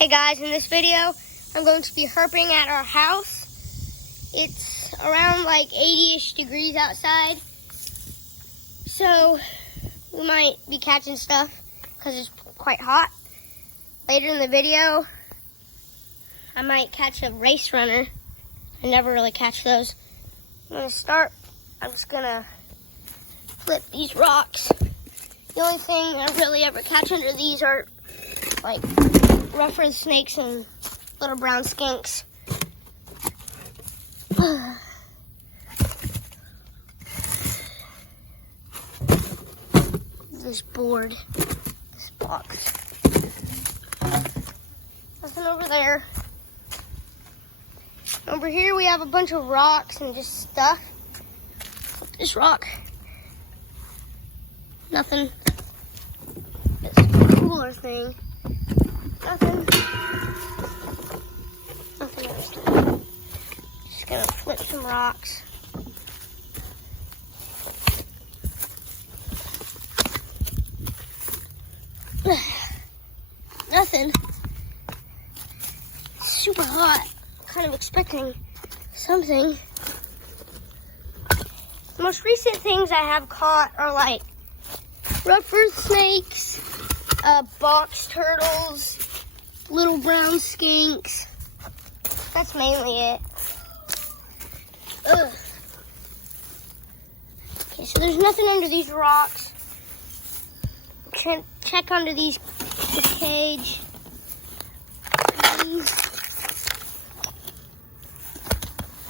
Hey guys, in this video, I'm going to be herping at our house. It's around like 80-ish degrees outside. So we might be catching stuff because it's quite hot. Later in the video, I might catch a race runner. I never really catch those. I'm gonna start, I'm just gonna flip these rocks. The only thing I really ever catch under these are like rough-red snakes and little brown skinks. This board, this box. Nothing over there. Over here we have a bunch of rocks and just stuff. This rock. Nothing. It's a cooler thing. Nothing. Nothing else. Just gonna flip some rocks. Nothing. It's super hot. Kind of expecting something. The most recent things I have caught are like rough-earth snakes, box turtles, little brown skinks. That's mainly it. Ugh. Okay, so there's nothing under these rocks. Check under the cage.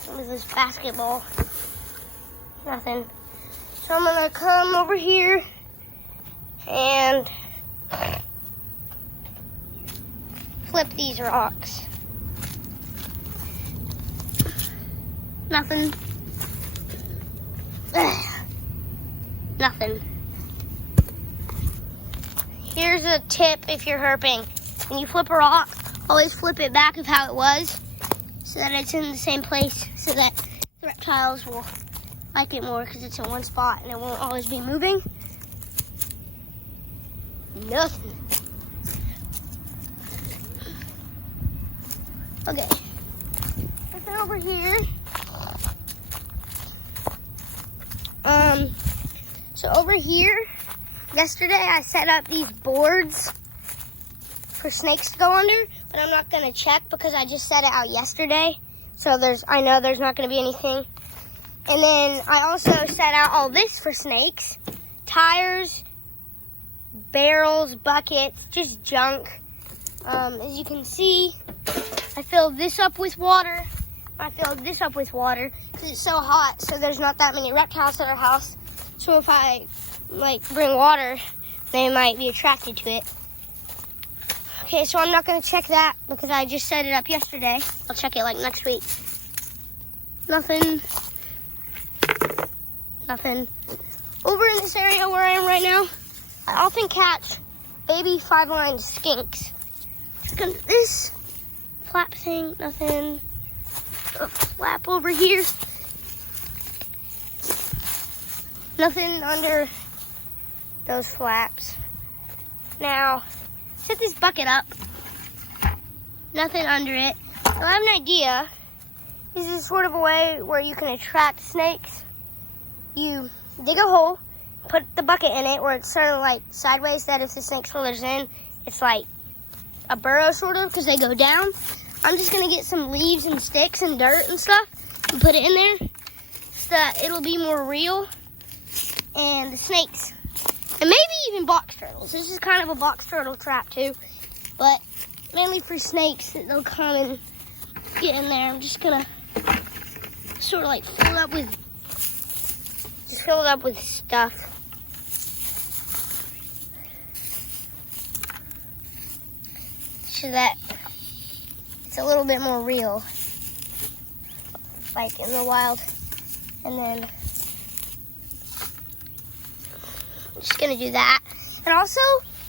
What is this basketball? Nothing. So I'm gonna come over here and flip these rocks. Nothing. Nothing. Here's a tip if you're herping. When you flip a rock, always flip it back of how it was so that it's in the same place so that the reptiles will like it more because it's in one spot and it won't always be moving. Nothing. Okay. Nothing over here. So over here, yesterday I set up these boards for snakes to go under, but I'm not gonna check because I just set it out yesterday. So I know there's not gonna be anything. And then I also set out all this for snakes. Tires, barrels, buckets, just junk. As you can see, I filled this up with water. I filled this up with water because it's so hot, so there's not that many reptiles at our house. So if I bring water, they might be attracted to it. Okay, so I'm not gonna check that because I just set it up yesterday. I'll check it next week. Nothing. Nothing. Over in this area where I am right now, I often catch baby 5-lined skinks. This flap thing, nothing. A flap over here. Nothing under those flaps. Now, set this bucket up. Nothing under it. Now, I have an idea. This is sort of a way where you can attract snakes. You dig a hole, put the bucket in it where it's sort of sideways, that if the snake slithers in, it's like a burrow sort of because they go down. I'm just going to get some leaves and sticks and dirt and stuff and put it in there so that it'll be more real. And the snakes, and maybe even box turtles. This is kind of a box turtle trap too, but mainly for snakes that they'll come and get in there. I'm just going to sort of fill it up with stuff. So that it's a little bit more real, like in the wild. And then I'm just gonna do that. And also,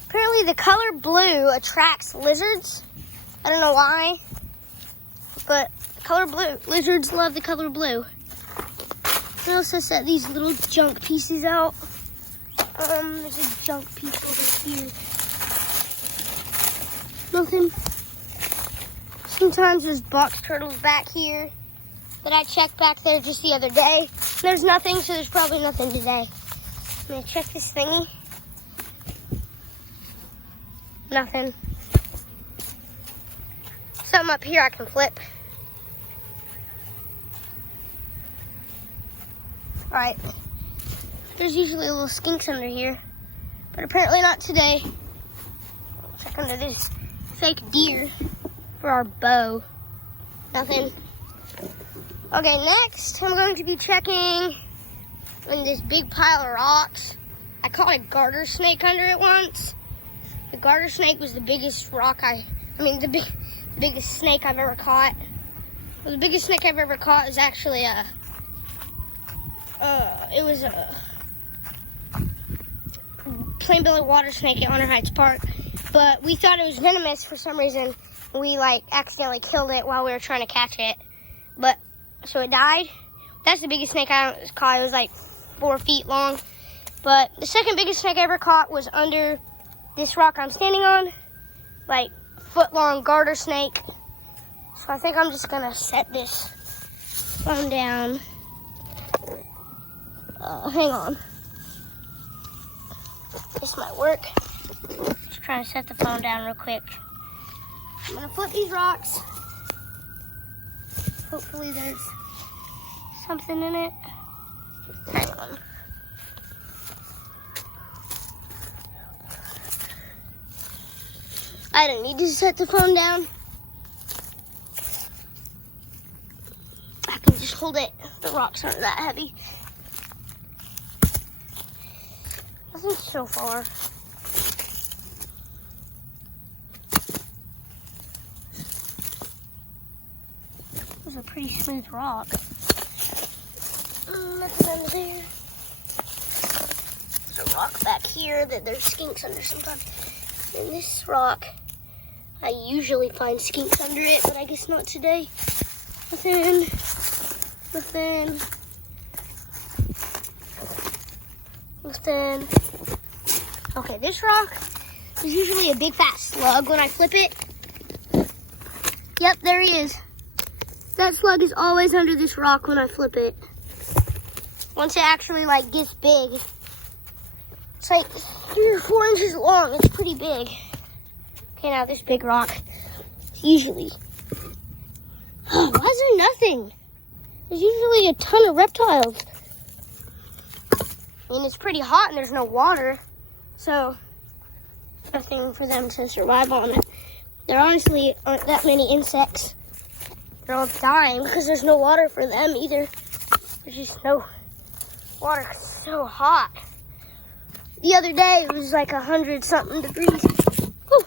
apparently the color blue attracts lizards. I don't know why, but color blue, lizards love the color blue. I also set these little junk pieces out. There's a junk piece over here. Nothing. Sometimes there's box turtles back here, but I checked back there just the other day. There's nothing, so there's probably nothing today. I'm gonna check this thingy. Nothing. Something up here I can flip. Alright. There's usually little skinks under here, but apparently not today. Check under this fake deer for our bow. Nothing. Okay, next I'm going to be checking in this big pile of rocks. I caught a garter snake under it once. The garter snake was the biggest the biggest snake I've ever caught. Well, the biggest snake I've ever caught is actually a plain belly water snake at Honor Heights Park. But we thought it was venomous for some reason. We accidentally killed it while we were trying to catch it. But so it died. That's the biggest snake I caught. It was 4 feet long. But the second biggest snake I ever caught was under this rock I'm standing on. Foot-long garter snake. So I think I'm just gonna set this phone down. Hang on. This might work. Just trying to set the phone down real quick. I'm gonna flip these rocks. Hopefully there's something in it. Hang on. I don't need to set the phone down. I can just hold it. The rocks aren't that heavy. Nothing so far. It was a pretty smooth rock. Nothing under there. There's a rock back here that there's skinks under sometimes. And this rock, I usually find skinks under it, but I guess not today. Nothing. Nothing. Nothing. Okay, this rock is usually a big fat slug when I flip it. Yep, there he is. That slug is always under this rock when I flip it. Once it actually gets big, it's 3 or 4 inches long. It's pretty big. Okay, now this big rock is usually. Why is there nothing? There's usually a ton of reptiles. I mean, it's pretty hot and there's no water, so nothing for them to survive on. There honestly aren't that many insects. They're all dying because there's no water for them either. There's just no water. It's so hot. The other day it was 100-something degrees. Whew.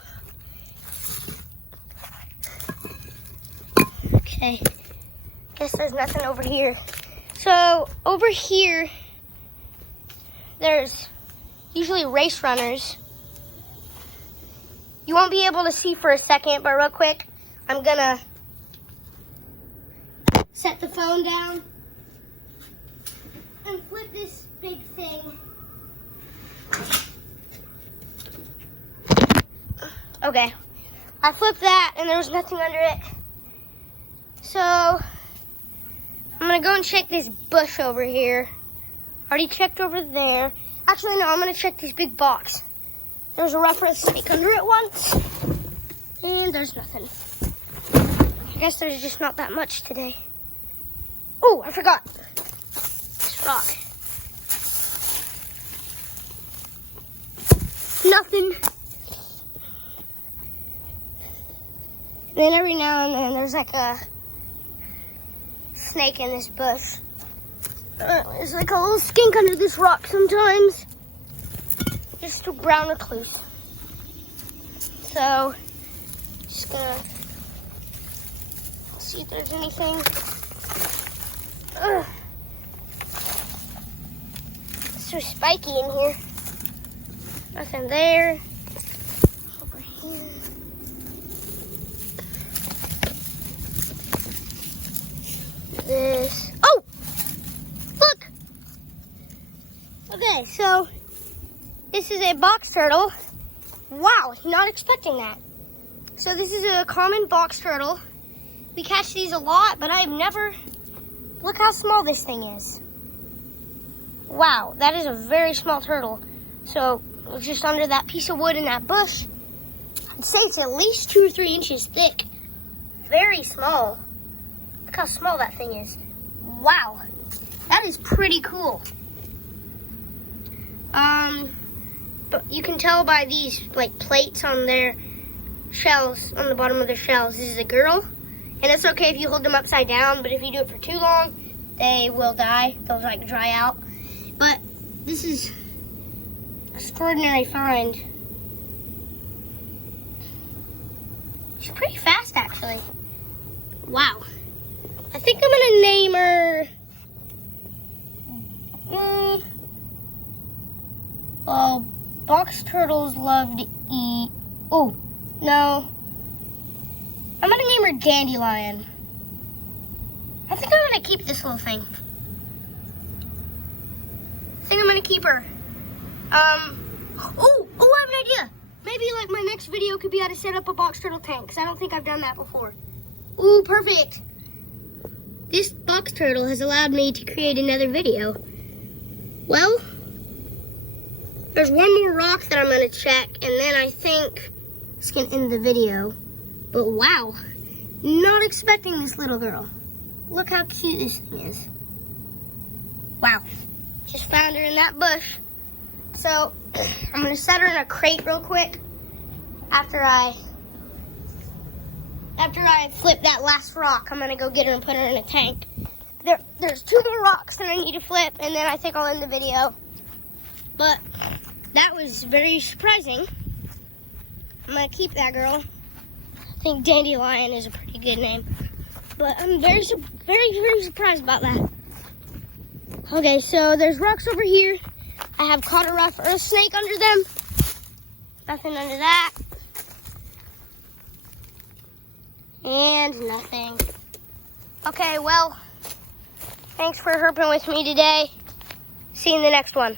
Okay, guess there's nothing over here. So over here, there's usually race runners. You won't be able to see for a second, but real quick, I'm gonna set the phone down and flip this big thing. Okay, I flipped that and there was nothing under it. So, I'm gonna go and check this bush over here. Already checked over there. Actually, no, I'm gonna check this big box. There was a reference snake under it once, and there's nothing. I guess there's just not that much today. Oh, I forgot. This rock. Nothing. And then every now and then there's a snake in this bush. There's a little skink under this rock sometimes. Just a brown recluse. So, just gonna see if there's anything. Ugh. It's so spiky in here. Nothing there. Over here. This. Oh! Look! Okay, so this is a box turtle. Wow, not expecting that. So this is a common box turtle. We catch these a lot, but I've never... Look how small this thing is. Wow, that is a very small turtle. So, it's just under that piece of wood in that bush. I'd say it's at least 2 or 3 inches thick. Very small. Look how small that thing is. Wow, that is pretty cool. But you can tell by these like plates on their shells, on the bottom of their shells. This is a girl, and it's okay if you hold them upside down, but if you do it for too long, they will die. They'll like dry out. But this is extraordinary find. She's pretty fast, actually. Wow. I think I'm gonna name her. Well, box turtles love to eat. Oh, no. I'm gonna name her Dandelion. I think I'm gonna keep this little thing. I think I'm gonna keep her. Oh, I have an idea. Maybe like my next video could be how to set up a box turtle tank, because I don't think I've done that before. Ooh, perfect. This box turtle has allowed me to create another video. Well, there's one more rock that I'm gonna check, and then I think it's gonna end the video. But wow, not expecting this little girl. Look how cute this thing is. Wow, just found her in that bush. So, I'm gonna set her in a crate real quick after I flip that last rock. I'm gonna go get her and put her in a tank. There's 2 more rocks that I need to flip, and then I think I'll end the video. But that was very surprising. I'm gonna keep that girl. I think Dandelion is a pretty good name. But I'm very surprised about that. Okay, so there's rocks over here. I have caught a rough earth snake under them. Nothing under that. And nothing. Okay, well, thanks for herping with me today. See you in the next one.